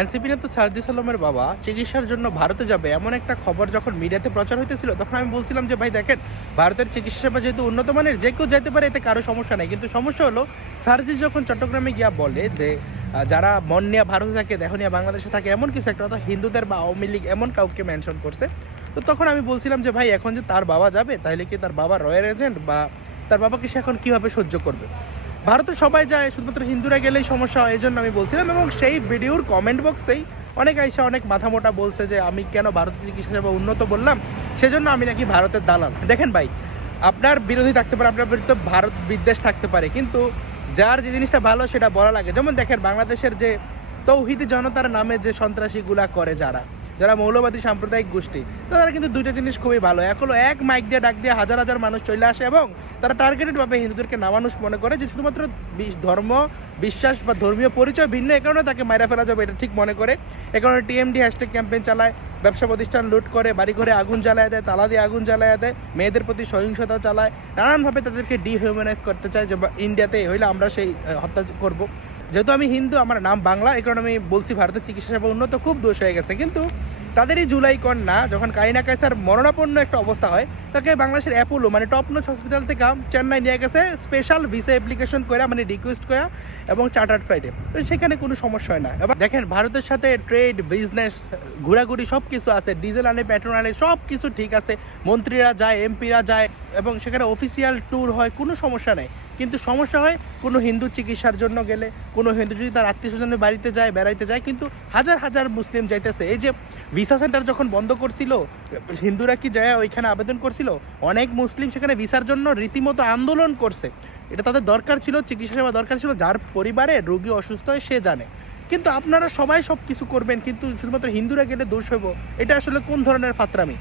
NCP নেতা সার্জিস আলমের বাবা চিকিৎসার জন্য ভারতে যাবে এমন একটা খবর যখন মিডিয়াতে প্রচার হইতেছিল, তখন আমি বলছিলাম যে ভাই দেখেন, ভারতের চিকিৎসা সেবা যেহেতু উন্নত মানের, যে কেউ যেতে পারে, এতে কারো সমস্যা নেই। কিন্তু সমস্যা হলো সার্জিস যখন চট্টগ্রামে গিয়া বলে যে যারা মন নিয়ে ভারতে থাকে, দেহ নিয়ে বাংলাদেশে থাকে, এমন কিছু একটা, অর্থাৎ হিন্দুদের বা আওয়ামী লীগ এমন কাউকে মেনশন করছে। তো তখন আমি বলছিলাম যে ভাই, এখন যে তার বাবা যাবে, তাহলে কি তার বাবা রয়্যাল এজেন্ট, বা তার বাবাকে সে এখন কীভাবে সহ্য করবে? ভারতে সবাই যায়, শুধুমাত্র হিন্দুরা গেলেই সমস্যা হয়, এই জন্য আমি বলছিলাম। এবং সেই ভিডিওর কমেন্ট বক্সেই অনেক আইসা অনেক মাথা মোটা বলছে যে আমি কেন ভারতের চিকিৎসা সেবা উন্নত বললাম, সেজন্য আমি নাকি ভারতের দালাল। দেখেন ভাই, আপনার বিরোধী থাকতে পারে, আপনার বিরুদ্ধে ভারত বিদ্বেষ থাকতে পারে, কিন্তু যার যে জিনিসটা ভালো সেটা বলা লাগে। যেমন দেখেন, বাংলাদেশের যে তৌহিদি জনতার নামে যে সন্ত্রাসীগুলা করে, যারা মৌলবাদী সাম্প্রদায়িক গোষ্ঠী, তারা কিন্তু দুইটা জিনিস খুবই ভালো। এক হলো, এক মাইক দিয়ে ডাক দিয়ে হাজার হাজার মানুষ চলে আসে এবং তারা টার্গেটেডভাবে হিন্দুদেরকে নামানুষ মনে করে যে শুধুমাত্র ধর্ম বিশ্বাস বা ধর্মীয় পরিচয় ভিন্ন, এ কারণে তাকে মাইরা ফেলা যাবে, এটা ঠিক মনে করে। এ কারণে টিএমডি হ্যাশট্যাগ ক্যাম্পেইন চালায়, ব্যবসা প্রতিষ্ঠান লুট করে, বাড়িঘরে আগুন জ্বালায় দেয়, তালা দিয়ে আগুন জ্বালায় দেয়, মেয়েদের প্রতি সহিংসতা চালায়, নানানভাবে তাদেরকে ডিহিউম্যানাইজ করতে চায় যে ইন্ডিয়াতে হইলে আমরা সেই হত্যা করব। যেহেতু আমি হিন্দু, আমার নাম বাংলা, এই কারণে আমি বলছি ভারতের চিকিৎসা সেবা উন্নত, খুব দোষ হয়ে গেছে। কিন্তু তাদেরই জুলাই কন্যা যখন কারিনা কাইসার মরণাপন্ন একটা অবস্থা হয়, তাকে বাংলাদেশের অ্যাপোলো মানে টপ নচ হসপিটাল থেকে চেন্নাই নিয়ে গেছে স্পেশাল ভিসা অ্যাপ্লিকেশন করে, মানে রিকোয়েস্ট করে, এবং চার্টার্ড ফ্লাইটে। তো সেখানে কোনো সমস্যা হয় না। এবার দেখেন, ভারতের সাথে ট্রেড, বিজনেস, ঘোরাঘুরি সব কিছু আছে, ডিজেল আনে, পেট্রোল আনে, সব কিছু ঠিক আছে, মন্ত্রীরা যায়, এমপিরা যায়, এবং সেখানে অফিসিয়াল ট্যুর হয়, কোনো সমস্যা নেই। কিন্তু সমস্যা হয় কোনো হিন্দু চিকিৎসার জন্য গেলে, কোনো হিন্দু যদি তার আত্মীয় স্বজনের বাড়িতে যায়, বেড়াইতে যায়, কিন্তু হাজার হাজার মুসলিম যাইতেছে। এই যে ভিসা সেন্টার যখন বন্ধ করছিল, হিন্দুরা কি যায় ওইখানে আবেদন করছিল, অনেক মুসলিম সেখানে ভিসার জন্য রীতিমতো আন্দোলন করছে। এটা তাদের দরকার ছিল, চিকিৎসা সেবা দরকার ছিল, যার পরিবারে রোগী অসুস্থ হয় সে জানে। কিন্তু আপনারা সবাই সব কিছু করবেন, কিন্তু শুধুমাত্র হিন্দুরা গেলে দোষ হইব, এটা আসলে কোন ধরনের ফাতরামি?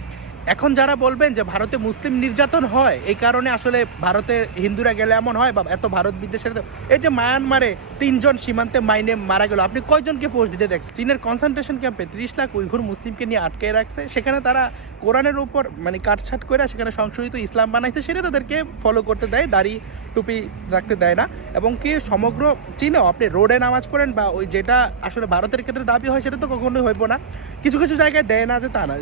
এখন যারা বলবেন যে ভারতে মুসলিম নির্যাতন হয়, এই কারণে আসলে ভারতে হিন্দুরা গেলে এমন হয়, বা এত ভারত বিদ্বেষের, এই যে মায়ানমারে 3 জন সীমান্তে মাইনে মারা গেল, আপনি কয়জনকে পোস্ট দিতে দেখছেন? চীনের কনসেন্ট্রেশন ক্যাম্পে 30 লাখ উইঘুর মুসলিমকে নিয়ে আটকে রাখছে, সেখানে তারা কোরআনের উপর মানে কাটছাট করে সেখানে সংশোধিত ইসলাম বানাইছে, সেটা তাদেরকে ফলো করতে দেয়, দাড়ি টুপি রাখতে দেয় না। এবং কি সমগ্র চীনেও আপনি রোডে নামাজ পড়েন, বা ওই যেটা আসলে ভারতের ক্ষেত্রে দাবি হয় সেটা তো কখনোই হইব না। কিছু কিছু জায়গায় দেয় না যে তা না,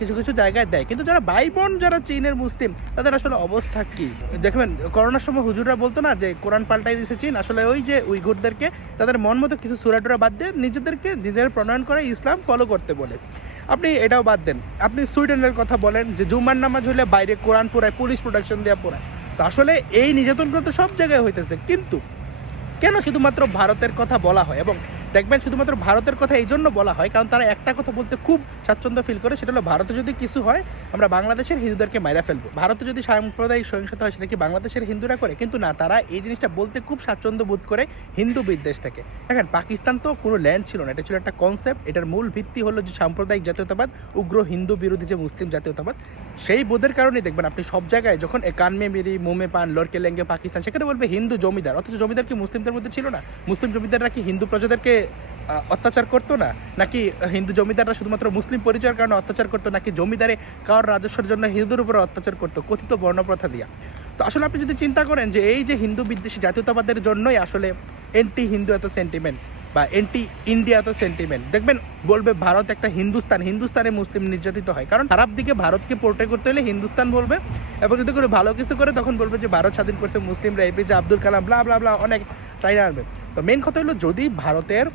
কিছু কিছু জায়গায় দেয়। কিন্তু যারা ভাই বোন, যারা চীনের মুসলিম, তাদের আসলে অবস্থা কি দেখবেন। করোনার সময় হুজুররা বলতো না যে কোরআন পাল্টাই দিয়েছে চীন, আসলে ওই যে উইঘুরদেরকে তাদের মন মতো কিছু সুরাটুরা বাদ দিয়ে নিজেদের প্রণয়ন করে ইসলাম ফলো করতে বলে। আপনি এটাও বাদ দেন, আপনি সুইডেনের কথা বলেন যে জুম্মার নামাজ হইলে বাইরে কোরআন পড়ায়, পুলিশ প্রোটেকশন দেওয়া পড়ায়। তো আসলে এই নির্যাতনগুলো তো সব জায়গায় হইতেছে, কিন্তু কেন শুধুমাত্র ভারতের কথা বলা হয়? এবং দেখবেন, শুধুমাত্র ভারতের কথা এই জন্য বলা হয় কারণ তারা একটা কথা বলতে খুব স্বাচ্ছন্দ্য ফিল করে, সেটা হলো ভারতে যদি কিছু হয় আমরা বাংলাদেশের হিন্দুদেরকে মাইরা ফেলবো। ভারতে যদি সাম্প্রদায়িক সহিংসতা হয়, সেটা কি বাংলাদেশের হিন্দুরা করে? কিন্তু না, তারা এই জিনিসটা বলতে খুব স্বাচ্ছন্দ্য বোধ করে হিন্দু বিদ্বেষ থেকে। দেখেন, পাকিস্তান তো কোনো ল্যান্ড ছিল না, এটা ছিল একটা কনসেপ্ট। এটার মূল ভিত্তি হলো যে সাম্প্রদায়িক জাতীয়তাবাদ, উগ্র হিন্দু বিরোধী যে মুসলিম জাতীয়তাবাদ। সেই বোধের কারণেই দেখবেন আপনি সব জায়গায় যখন কানমে মেরি মুমে পান লড়কে লেঙ্গে পাকিস্তান, সেখানে বলবে হিন্দু জমিদার, অথচ জমিদার কি মুসলিমদের মধ্যে ছিল না? মুসলিম জমিদাররা কি হিন্দু প্রজাদেরকে অত্যাচার করতো না? নাকি হিন্দু জমিদাররা শুধুমাত্র মুসলিম পরিচয়ের কারণে অত্যাচার করতো? নাকি জমিদারে কারোর রাজস্বের জন্য হিন্দুর উপরে অত্যাচার করতো কথিত বর্ণপ্রথা দিয়া? তো আসলে আপনি যদি চিন্তা করেন যে এই যে হিন্দু বিদ্বেষী জাতীয়তাবাদের জন্যই আসলে এন্টি হিন্দু এত সেন্টিমেন্ট, বা এন্টি ইন্ডিয়া এত সেন্টিমেন্ট, দেখবেন বলবে ভারত একটা হিন্দুস্তানে মুসলিম নির্যাতিত হয়। কারণ খারাপ দিকে ভারতকে পোর্ট্রে করতে হলে হিন্দুস্তান বলবে, এবং যদি করে ভালো কিছু করে তখন বলবে যে ভারত স্বাধীন করছে মুসলিমরা, এপিজে আব্দুল কালাম, ব্লা ব্লা ব্লা, অনেক ট্রাই আনবে। তো মেন কথা হলো, যদি ভারতের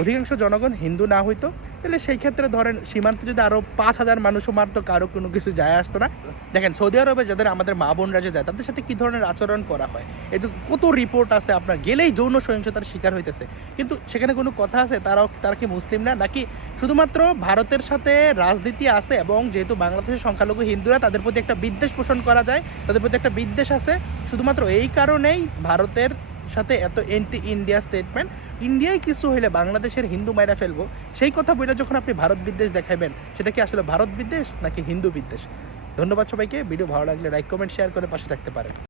অধিকাংশ জনগণ হিন্দু না হইতো, তাহলে সেই ক্ষেত্রে ধরেন সীমান্তে যদি আরও 5,000 মানুষও মারতো, কারো কোনো কিছু যায় আসতো না। দেখেন, সৌদি আরবে যাদের আমাদের মা বোনরা যে যায়, তাদের সাথে কী ধরনের আচরণ করা হয়, এই তো কত রিপোর্ট আছে, আপনার গেলেই যৌন সহিংসতার শিকার হইতেছে। কিন্তু সেখানে কোনো কথা আছে তারা কি মুসলিম না? নাকি শুধুমাত্র ভারতের সাথে রাজনীতি আছে, এবং যেহেতু বাংলাদেশের সংখ্যালঘু হিন্দুরা, তাদের প্রতি একটা বিদ্বেষ পোষণ করা যায়, তাদের প্রতি একটা বিদ্বেষ আছে, শুধুমাত্র এই কারণেই ভারতের সাথে এত এন্টি ইন্ডিয়া স্টেটমেন্ট। ইন্ডিয়ায় কিছু হইলে বাংলাদেশের হিন্দু মাইরা ফেলবো, সেই কথা বলে যখন আপনি ভারত বিদ্বেষ দেখাবেন, সেটা কি আসলে ভারত বিদ্বেষ নাকি হিন্দু বিদ্বেষ? ধন্যবাদ সবাইকে। ভিডিও ভালো লাগলে লাইক, কমেন্ট, শেয়ার করে পাশে থাকতে পারেন।